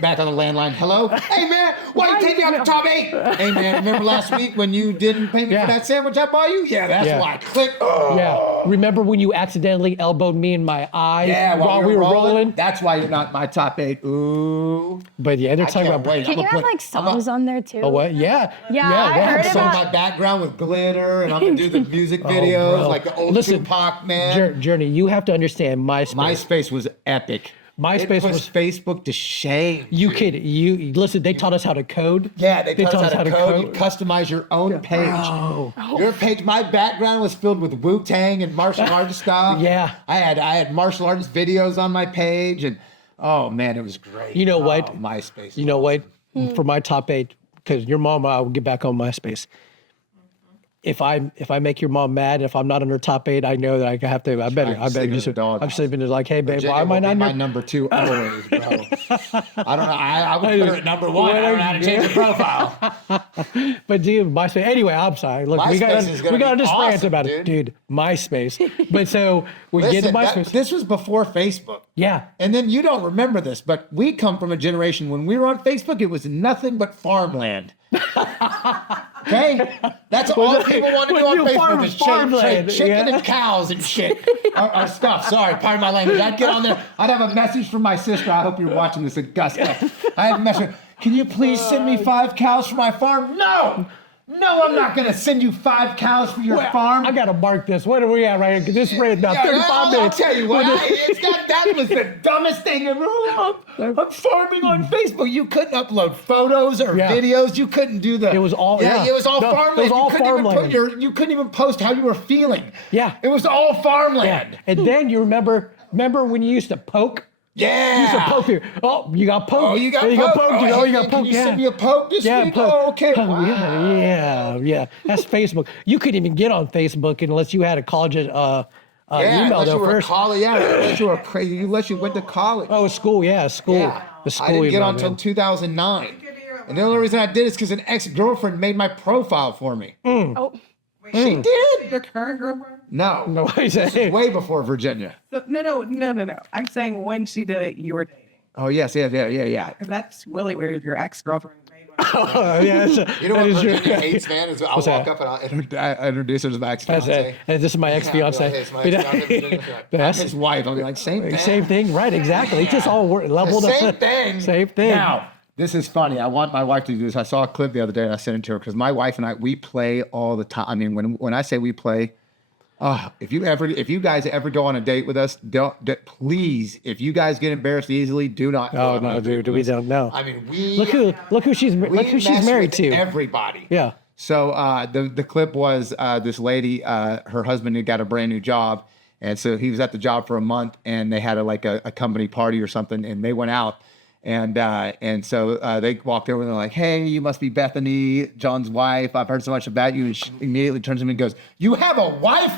Back on the landline. Hello? Hey, man, why you take me out the top 8? Hey, man, remember last week when you didn't pay me Yeah. for that sandwich I bought you? Yeah, that's Yeah. why I clicked. Oh. Yeah. Remember when you accidentally elbowed me in my eye Yeah, while we were rolling? That's why you're not in my top 8. Ooh. But yeah, they're I talking can't about. wait. Can I'm you gonna have put- like songs on there too? Oh, what? Yeah. Yeah, I what? heard So about- my background with glitter, and I'm gonna do the music videos Oh, bro. like the old Listen, Tupac, man. Journey, you have to understand MySpace. MySpace was epic. MySpace It was. was Facebook to shame. You dude. kid. You listen. They taught us how to code. Yeah, they taught us how to code. You customize your own page. Oh. Your page. My background was filled with Wu-Tang and martial arts stuff. Yeah. I had martial arts videos on my page, and oh man, it was great. You know what? Oh, MySpace. You know what? For my top 8, because your mom, I will get back on MySpace. If I make your mom mad, if I'm not in her top 8, I know that I have to. I better just. I'm sleeping there like, hey babe, why am I not? My number 2 always, bro. I don't know. I would put her at number 1. I don't know how to change the profile. But dude, MySpace. Anyway, I'm sorry. Look, we got this rant about it, dude. MySpace. But so we get to MySpace. This was before Facebook. Yeah. And then you don't remember this, but we come from a generation when we were on Facebook, it was nothing but farmland. Okay? That's all people want to do on Facebook is trade chicken and cows and shit. Or stuff. Sorry, pardon my language. I'd get on there. I'd have a message from my sister. I hope you're watching this, Augusta. I had a message. Can you please send me 5 cows for my farm? No! No, I'm not going to send you 5 cows for your farm. I got to mark this. What are we at right here? This ran about 35 minutes. I'll tell you what, that was the dumbest thing ever. I'm farming on Facebook. You couldn't upload photos or videos. You couldn't do the... It was all... it was all farmland. It was all farmland. You couldn't even post how you were feeling. Yeah. It was all farmland. Yeah. And then you remember when you used to poke? Yeah. You used to poke here. Oh, you got poked. Oh, you got poked. You got poked. Can you send me a poke this week? Poke. Oh, okay. Poke. Wow. Yeah. That's Facebook. You couldn't even get on Facebook unless you had a college email unless though you were first. Unless you were crazy. Unless you went to college. Oh, school. Yeah, school. Yeah. The school I didn't get email, on until 2009. And the only reason I did is because an ex-girlfriend made my profile for me. Oh, She did. your current girlfriend? No. No, This is way before Virginia. No. I'm saying when she did it, you were dating. Oh, yes. Yeah. 'Cause that's really weird. Your ex-girlfriend made one. Oh, yeah, You know what Virginia hates, man? Is I'll What's walk that? up and I'll introduce her as my ex-fiance. And this is my ex-fiance. Hey, it's my ex-fiance. I'm his wife. I'll be like, same thing. Same thing, right? Exactly. It's just all leveled up. Same thing. Same thing. Now, this is funny. I want my wife to do this. I saw a clip the other day and I sent it to her because my wife and I, we play all the time. I mean, when I say we play, if you guys ever go on a date with us, please, if you guys get embarrassed easily, do not. Oh no, dude, we don't know. I mean, look who she's married to. Everybody. Yeah. So the clip was this lady, her husband had got a brand new job, and so he was at the job for a month, and they had a company party or something, and they went out. And so they walked over and they're like, hey, you must be Bethany, John's wife. I've heard so much about you. And she immediately turns to me and goes, you have a wife?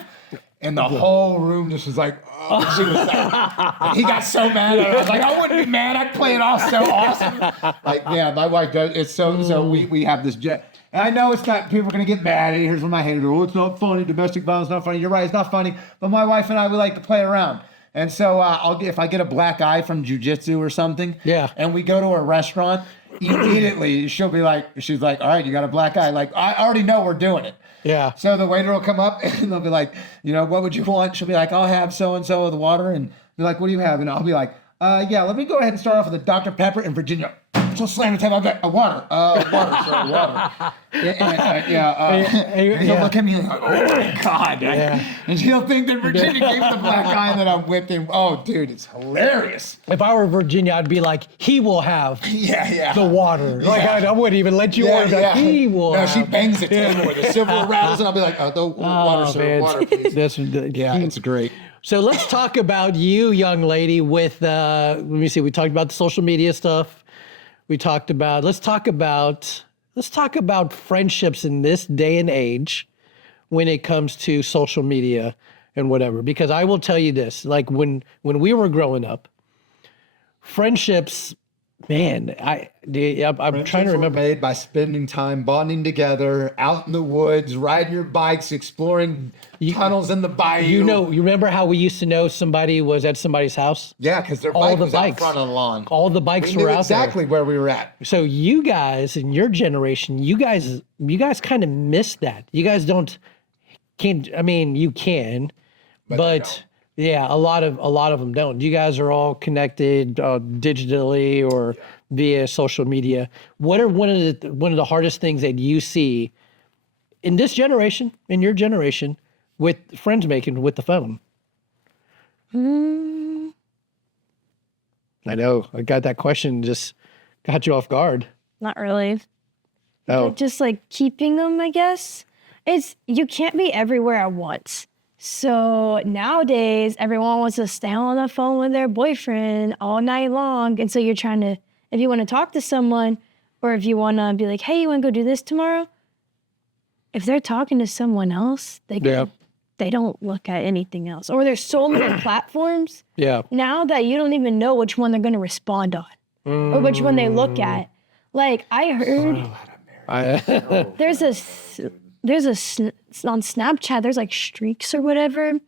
And the whole room just was like, oh, she was like, he got so mad. I was like, I wouldn't be mad. I'd play it off so awesome. Like, yeah, my wife does. It's so we have this jet. And I know it's not, people are going to get mad. And here's what my haters are. Oh, it's not funny. Domestic violence is not funny. You're right. It's not funny. But my wife and I, we like to play around. And so if I get a black eye from Jiu-Jitsu or something, and we go to a restaurant, immediately she's like, all right, you got a black eye. Like, I already know we're doing it. Yeah. So the waiter will come up and they'll be like, what would you want? She'll be like, I'll have so-and-so of the water. And be like, what do you have? And I'll be like, let me go ahead and start off with a Dr. Pepper in Virginia. She'll slam the table. I'll be like, water, water. And he'll look at me like, oh my God. And he'll think that Virginia gave him the black eye and that I'm with him. Oh, dude, it's hilarious. If I were Virginia, I'd be like, he will have the water. Like, I wouldn't even let you order that. He will have. She bangs the table with the silver rattles and I'll be like, the water, sir, water, please. It's great. So let's talk about you, young lady, with, let me see, we talked about the social media stuff. Let's talk about friendships in this day and age when it comes to social media and whatever. Because I will tell you this, like when we were growing up, friendships, man, I'm trying to remember. Made by spending time bonding together, out in the woods, riding your bikes, exploring tunnels in the bayou. You remember how we used to know somebody was at somebody's house? Yeah, because their bike was out front of the lawn. All the bikes were out exactly there. where we were at. So you guys in your generation, you guys kind of miss that. You guys you can, but yeah, a lot of them don't. You guys are all connected digitally or via social media. What are one of the hardest things that you see in this generation, in your generation, with friends making with the phone? I know. I got that question, just got you off guard. Not really. Oh, Just like keeping them, I guess. You can't be everywhere at once. So nowadays, everyone wants to stay on the phone with their boyfriend all night long. And so you're trying to, if you want to talk to someone, or if you want to be like, hey, you want to go do this tomorrow? If they're talking to someone else, they don't look at anything else. Or there's so many platforms yeah. now that you don't even know which one they're going to respond on or which one they look at. Like I heard there's on Snapchat, there's like streaks or whatever.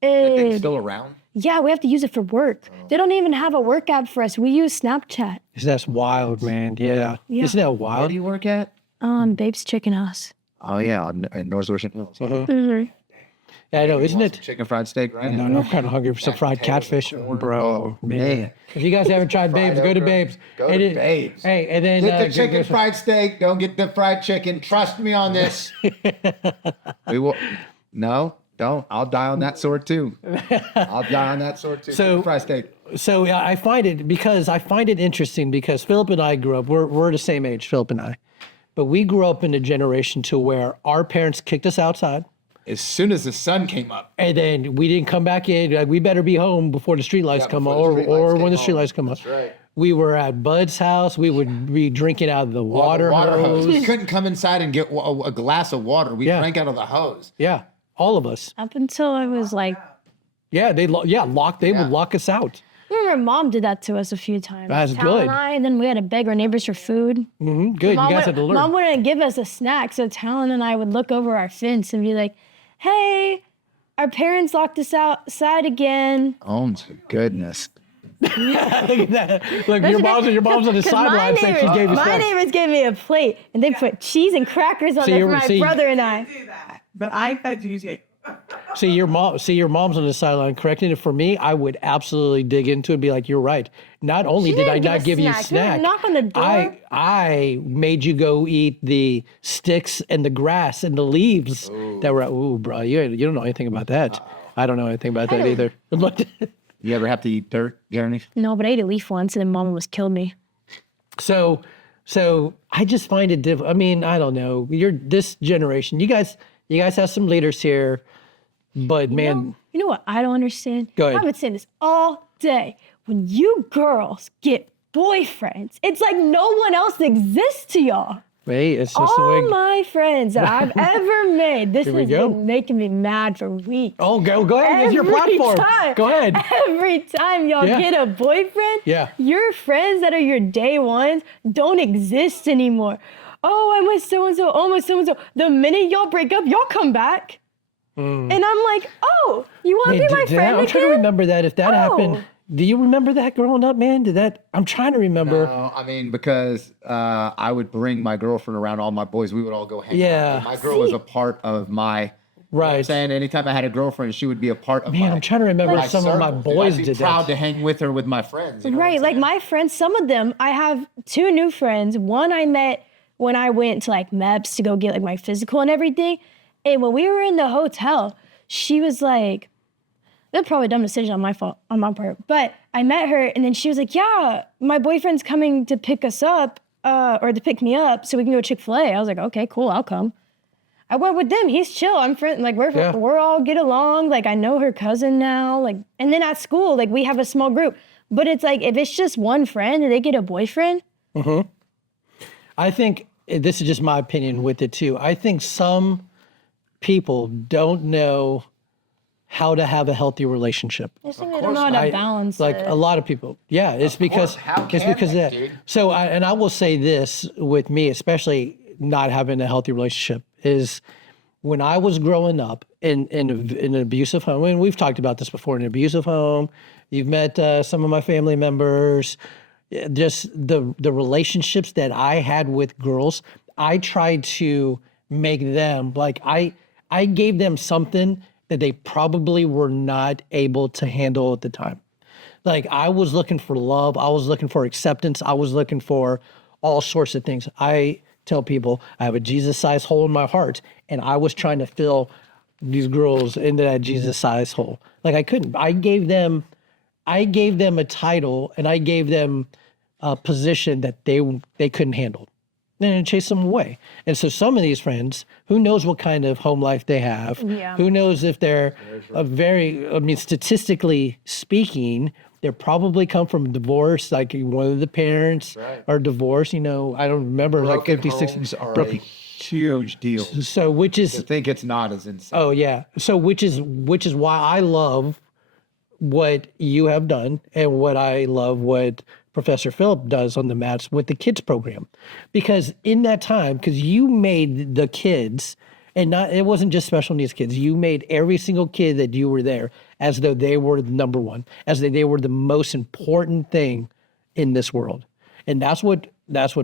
Thing's still around? Yeah, we have to use it for work. They don't even have a work app for us. We use Snapchat. That's wild, man. Yeah. Isn't that Where wild? do you work at? Babe's Chicken House. Oh, yeah, in North Ocean Hills. Mm-hmm. Yeah, I know, isn't it? Chicken fried steak, right? No, I'm kind of hungry for some fried catfish. Bro, man. Man. If you guys haven't tried Babes, go to Babes. Go to Babes. Hey, and then... Get the chicken fried steak. Don't get the fried chicken. Trust me on this. We will. No, don't. I'll die on that sword too. I'll die on that sword too. Chicken fried steak. So I find it interesting because Phillip and I grew up, we're the same age, Phillip and I. But we grew up in a generation to where our parents kicked us outside. As soon as the sun came up. And then we didn't come back in. Like, we better be home before the streetlights come on, or when the streetlights come on. That's right. We were at Bud's house. We would be drinking out of the water hose. We couldn't come inside and get a glass of water. We drank out of the hose. Yeah, all of us. Up until I was like... Yeah, they would lock us out. I remember Mom did that to us a few times. That's Tal good. And then we had to beg our neighbors for food. Mm-hmm, good, you guys had to learn. Mom wouldn't give us a snack, so Talon and I would look over our fence and be like, hey, our parents locked us outside again. Oh, my goodness. Look at that. Look, your mom's on the sideline saying she gave us My snacks. neighbors gave me a plate, and they put cheese and crackers on there for my brother and I. Do that. But I fed you. See your mom's on the sideline correcting it. For me, I would absolutely dig into it and be like, you're right. Not only did I not give you a snack, knock on the door. I made you go eat the sticks and the grass and the leaves that were, ooh, bro, you don't know anything about that. I don't know anything about that either. You ever have to eat dirt, Jurnee? No, but I ate a leaf once, and then Mom almost killed me. So I just find it difficult. I mean, I don't know. You're this generation. You guys have some leaders here, but man. You know what I don't understand? Go ahead. I've been saying this all day. When you girls get boyfriends, it's like no one else exists to y'all. Hey, it's just the All way. my friends that I've ever made, this Here we has go. been making me mad for weeks. Oh, go ahead. It's your platform. Go ahead. Every time y'all get a boyfriend, your friends that are your day ones don't exist anymore. Oh, I'm with so-and-so. Oh, I'm with so-and-so. The minute y'all break up, y'all come back. And I'm like, oh, you want to be my friend I'm trying to again? remember that. If that happened, do you remember that growing up, man? I'm trying to remember. No, I mean, because I would bring my girlfriend around all my boys. We would all go hang out. My girl was a part of my... Right. I'm saying anytime I had a girlfriend, she would be a part of Man, I'm trying to remember if some of my boys I'd did be proud that. to hang with her with my friends. You know Right, like my friends, some of them, I have 2 new friends. One I met when I went to like MEPS to go get like my physical and everything. And when we were in the hotel, she was like, that's probably a dumb decision on my part. But I met her and then she was like, yeah, my boyfriend's coming to pick us up or to pick me up so we can go to Chick-fil-A. I was like, okay, cool, I'll come. I went with them. He's chill. I'm friend. Like we're all get along. Like I know her cousin now. Like and then at school, like we have a small group. But it's like if it's just one friend and they get a boyfriend. Mm-hmm. I think this is just my opinion with it too. I think some people don't know how to have a healthy relationship. I think they don't know how to balance like it. a lot of people. Yeah, it's because of that. Dude? So I will say this with me, especially not having a healthy relationship, is when I was growing up in an abusive home, and we've talked about this before, in an abusive home, you've met some of my family members, just the relationships that I had with girls, I tried to make them, like I gave them something that they probably were not able to handle at the time. Like I was looking for love, I was looking for acceptance, I was looking for all sorts of things. I tell people I have a Jesus-sized hole in my heart, and I was trying to fill these girls into that Jesus-sized hole. Like I couldn't. I gave them I gave them a title and I gave them a position that they couldn't handle. And it chased them away. And so some of these friends, who knows what kind of home life they have, Yeah. who knows if they're statistically speaking, they probably come from divorce, like one of the parents are divorced, I don't remember, like 50, 60. Homes are a huge deal. So which is, I think it's not as insane. oh yeah. So which is why I love what you have done and what I love what Professor Phillip does on the mats with the kids program. Because in that time, because you made the kids, and it wasn't just special needs kids, you made every single kid that you were there as though they were the number one, as though they were the most important thing in this world. And that's what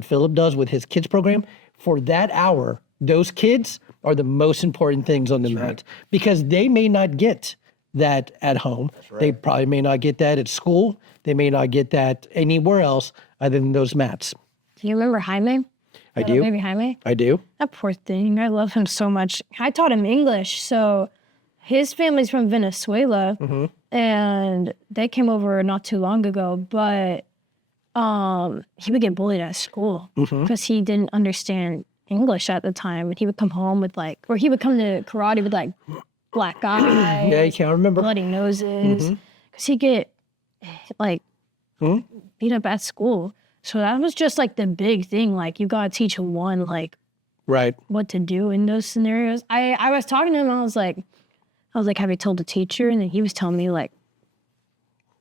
Phillip does with his kids program. For that hour, those kids are the most important things on the mat because they may not get that at home. They probably may not get that at school. They may not get that anywhere else other than those mats. Do you remember Jaime? I do. Maybe Jaime? I do. That poor thing. I love him so much. I taught him English. So his family's from Venezuela and they came over not too long ago, but he would get bullied at school because he didn't understand English at the time. And he would come home with or he would come to karate with black eyes. Yeah, you can't remember. Bloody noses. Because he'd get beat up at school. So that was just the big thing. You gotta teach one Right. what to do in those scenarios. I was talking to him. I was like, have you told the teacher? And then he was telling me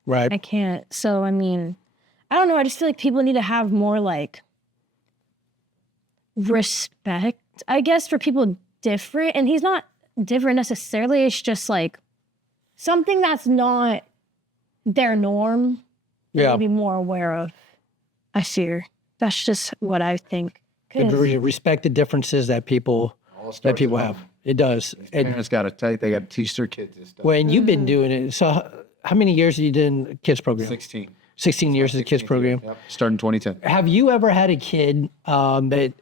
Right. I can't. So I mean, I don't know. I just feel like people need to have more respect, I guess, for people different. And he's not different necessarily. It's just something that's not their norm. Yeah. Be more aware of. I fear. That's just what I think. 'Cause- Respect the differences that people have. It does. And Parents got to they got to teach their kids this stuff. when you've been doing it, so how many years have you done a kids program? 16. 16 years as a kids program. Yep. Starting 2010. Have you ever had a kid that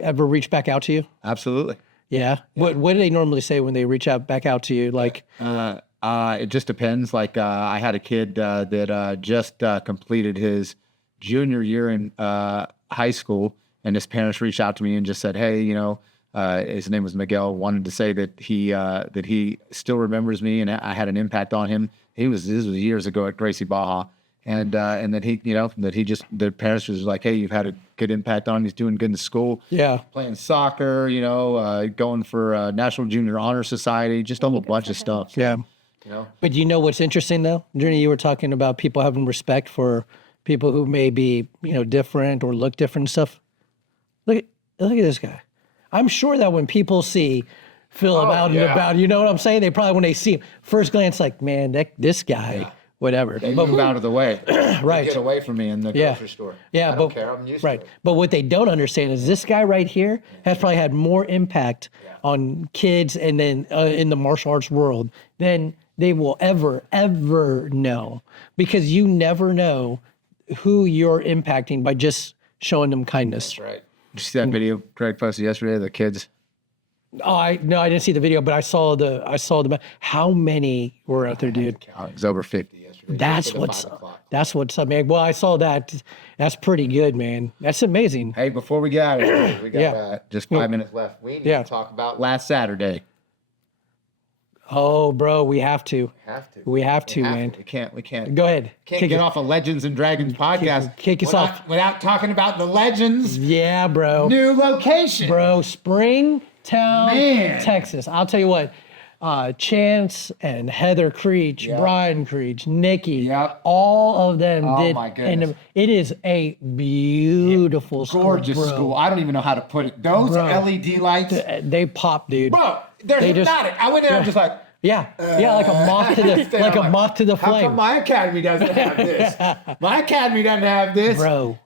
ever reached back out to you? Absolutely. Yeah. What do they normally say when they reach out back out to you? It just depends. I had a kid that just completed his junior year in high school, and his parents reached out to me and just said, "Hey, his name was Miguel. Wanted to say that he still remembers me, and I had an impact on him. This was years ago at Gracie Baja, and that the parents was like, hey, you've had a good impact on him. He's doing good in school. Yeah. Playing soccer, going for National Junior Honor Society, just a whole bunch of stuff. Yeah. But you know what's interesting though? Jurnee, you were talking about people having respect for people who may be, different or look different and stuff. Look at this guy. I'm sure that when people see Phillip out and about, you know what I'm saying? They probably, when they see him, first glance, man, this guy, whatever. They move out of the way. Right. Get away from me in the grocery store. Yeah, I don't care. I'm used to it. But what they don't understand is this guy right here has probably had more impact on kids and then in the martial arts world than they will ever know, because you never know who you're impacting by just showing them kindness. That's right. Did you see that video Craig posted yesterday? The kids. Oh, I didn't see the video, but I saw the. How many were out there, dude? It was over 50 yesterday. That's what's up, man. Well, I saw that. That's pretty good, man. That's amazing. Hey, before we get out of here, we got just 5 minutes left. We need to talk about last Saturday. Oh, bro, we have to. We have to, man. We can't. Go ahead. Can't get off a Legends and Dragons podcast kick us off without talking about the Legends. Yeah, bro. New location. Bro, Springtown, Man. Texas. I'll tell you what. Chance and Heather Creech, Brian Creech, Nikki, all of them did. My goodness. And it is a beautiful school, Gorgeous bro. school. I don't even know how to put it. Those LED lights. They pop, dude. Bro, they're hypnotic. I went there and just like. Yeah, like a moth to the moth to the How flame. come my academy doesn't have this? My academy doesn't have this, bro.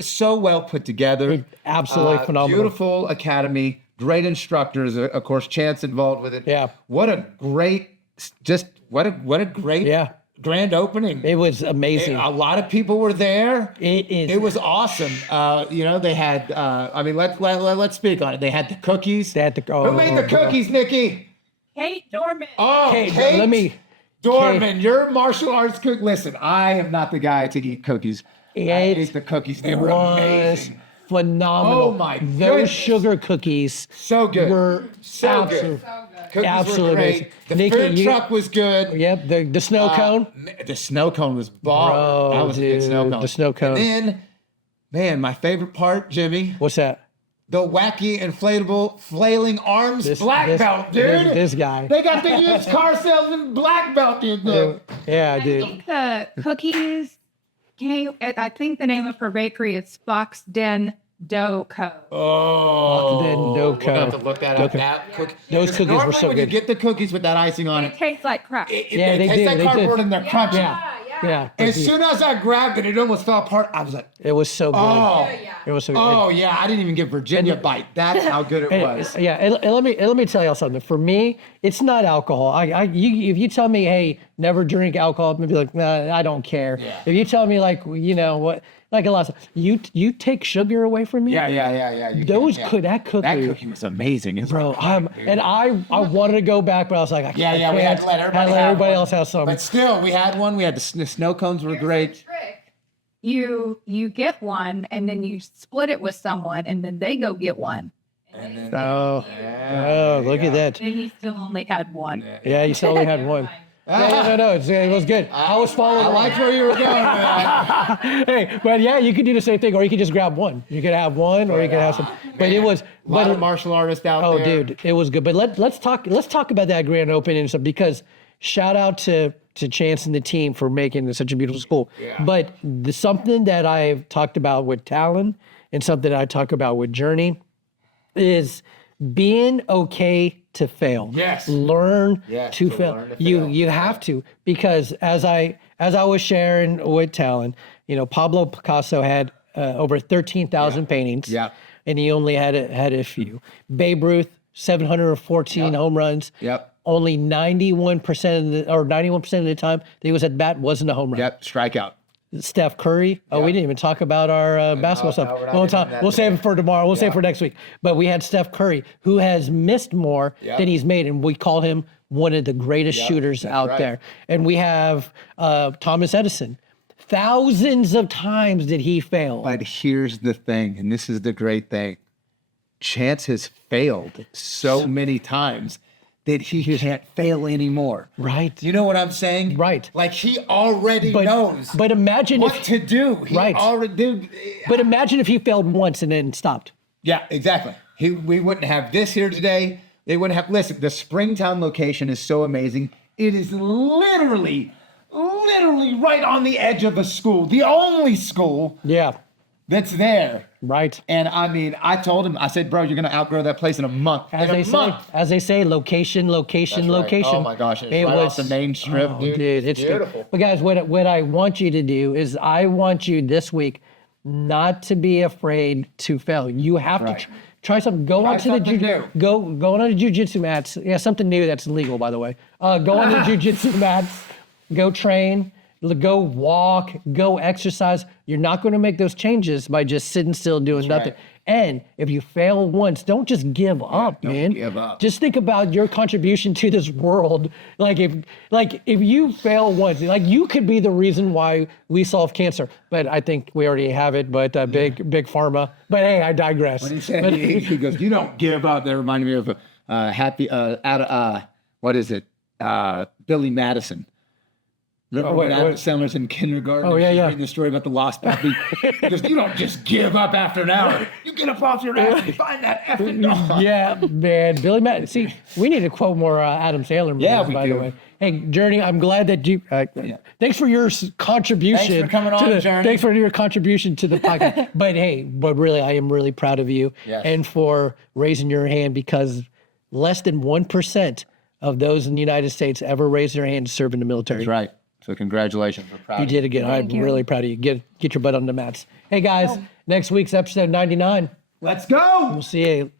So well put together. Absolutely phenomenal. Beautiful academy, great instructors. Of course, Chance involved with it. Yeah. What a great grand opening. It was amazing. A lot of people were there. It was awesome. They had. Let's speak on it. They had the cookies. Who made the cookies, Nikki? Kate Dorman. Oh, Kate, Kate. Dorman, your martial arts cook. Listen, I am not the guy to eat cookies. I ate the cookies. They were amazing. Phenomenal. Oh my Those goodness. sugar cookies So good. were So good. absolute- Cookies absolutely were great. amazing. The Nikki, food truck was good. Yep, the snow cone. The snow cone was baller. Bro, That was a good snow dude, cone. the snow cone. And then, man, my favorite part, Jimmy, What's that? the wacky inflatable flailing arms black belt, dude. This guy. They got the used car salesman black belt, dude. Look. Yeah, I dude. think the cookies came. I think the name of her bakery is Fox Den Dough Co. Oh, Den Dough Co. We'll have to look that up. Okay. That cookie. Those cookies were Normally so when good. you get the cookies with that icing on It it, tastes like crap. Yeah, they taste do, like they cardboard do. and they're crunchy. Yeah. As soon as I grabbed it, it almost fell apart. I was like, It was so good. oh, It was so good. oh yeah, I didn't even give Virginia a bite. That's how good it was. Yeah, and let me tell y'all something. For me, it's not alcohol. If you tell me, hey, never drink alcohol, I'm gonna be like, nah, I don't care. Yeah. If you tell me, like, you know what, like a lot of you take sugar away from me. Yeah. You Those can, yeah. that cookie, That cookie was amazing, isn't bro. it? I wanted to go back, but I was like, I Yeah, can't. we had to let everybody, everybody have else have some. But still, we had one. We had the snow cones were great. Trick. You get one and then you split it with someone and then they go get one. And then, Oh, look at that. And you still only had one. Yeah, you still only had one. No, it was good. I was following. I liked where you were going with that. Hey, but yeah, you could do the same thing, or you could just grab one. You could have one, or you could have some. But it was, A lot but of martial artists out oh, there. dude, it was good. But let's talk about that grand opening and stuff, because shout out to Chance and the team for making it such a beautiful school. Yeah. But something that I've talked about with Talon and something I talk about with Jurnee is being okay to fail. Yes. Learn Yes, to to fail. learn to You fail. you have to, because as I was sharing with Talon, you know, Pablo Picasso had over 13,000 paintings. Yeah. And he only had a few. Babe Ruth, 714 home runs. Yep. Only 91% of the time that he was at bat wasn't a home run. Yep. Strikeout. Steph Curry. Oh, we didn't even talk about our basketball stuff. we're not getting into that We'll save today. it for tomorrow. We'll save it for next week. But we had Steph Curry, who has missed more Yep. than he's made, and we call him one of the greatest shooters that's out right. there. And we have Thomas Edison. Thousands of times did he fail. But here's the thing, and this is the great thing. Chance has failed so many times that he can't fail anymore. Right. You know what I'm saying? Right. Like he already knows But imagine what if to do. He Right. already do. But imagine if he failed once and then stopped. Yeah, exactly. We wouldn't have this here today. They wouldn't have. Listen, the Springtown location is so amazing. It is literally right on the edge of a school. The only school Yeah. that's there. Right. And I mean, I told him, I said, bro, you're going to outgrow that place in a month. As in a they month. say, location. That's right. Oh my gosh, it's right off the main strip, oh, dude. it's Beautiful. But guys, what I want you to do is I want you this week not to be afraid to fail. You have Right. to try something. Go onto the something new. go on the jiu-jitsu mats. Yeah, something new that's legal, by the way. Go on the jiu-jitsu mats. Go train. Go walk. Go exercise. You're not going to make those changes by just sitting still doing nothing. right. And if you fail once, don't just give up, don't man. give up. Just think about your contribution to this world. Like if you fail once, like you could be the reason why we solve cancer. But I think we already have it. But big pharma. But hey, I digress. When he said, he goes, you don't give up. That reminded me of what is it? Billy Madison. Remember when Adam Sandler's in kindergarten? Oh, yeah, she's yeah. reading the story about the lost puppy. He goes, you don't just give up after an hour. You get up off your ass and find that effing dog. Yeah, man. Billy Matt. See, we need to quote more Adam Sandler movies, Yeah, we by do. the way. Hey, Jurnee, I'm glad that you. Thanks for your contribution. Thanks for coming on, Jurnee. Thanks for your contribution to the podcast. but really, I am really proud of you and for raising your hand, because less than 1% of those in the United States ever raise their hand to serve in the military. That's right. So congratulations. We're proud You of you. did again. I'm you. really proud of you. Get your butt on the mats. Hey guys, next week's episode 99. Let's go. We'll see you.